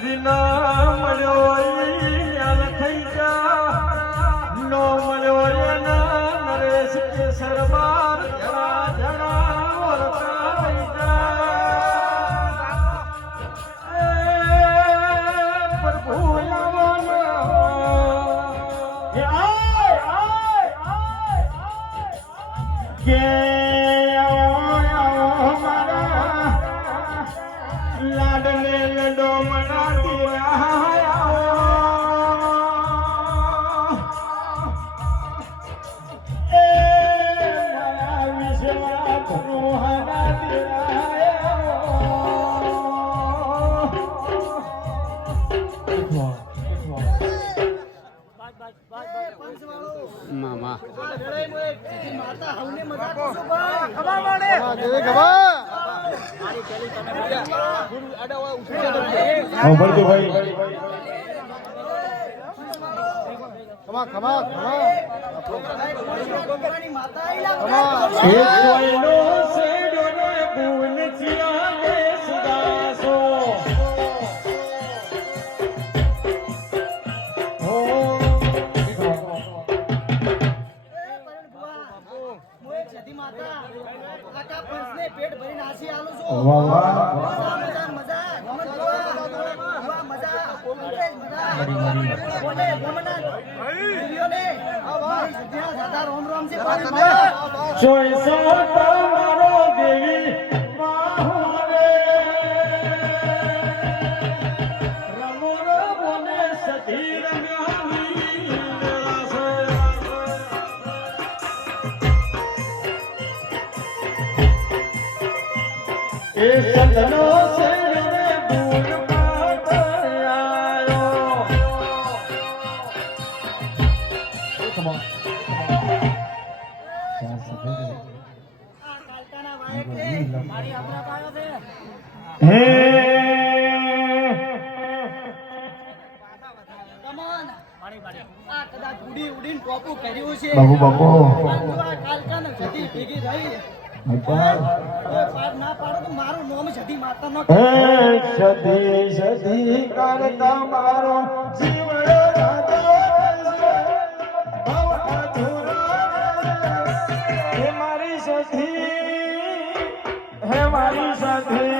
વિના મળ્યો યાદ થઈ જા નો મળ્યો એના નરેશ કેસર બાર જણા જણા ઓરતા થઈ જા પ્રભુ કે લાડને લડો મનાતી મામા પેટ ભરી નાસી આલું છું એ સદનો સે દૂર આયો હે બાબુ બાબુ ભેગી રહી ના પાડો તો મારું નામ સધી માતા નો સધી સધી કરતા મારો જીવન હે મારી સધી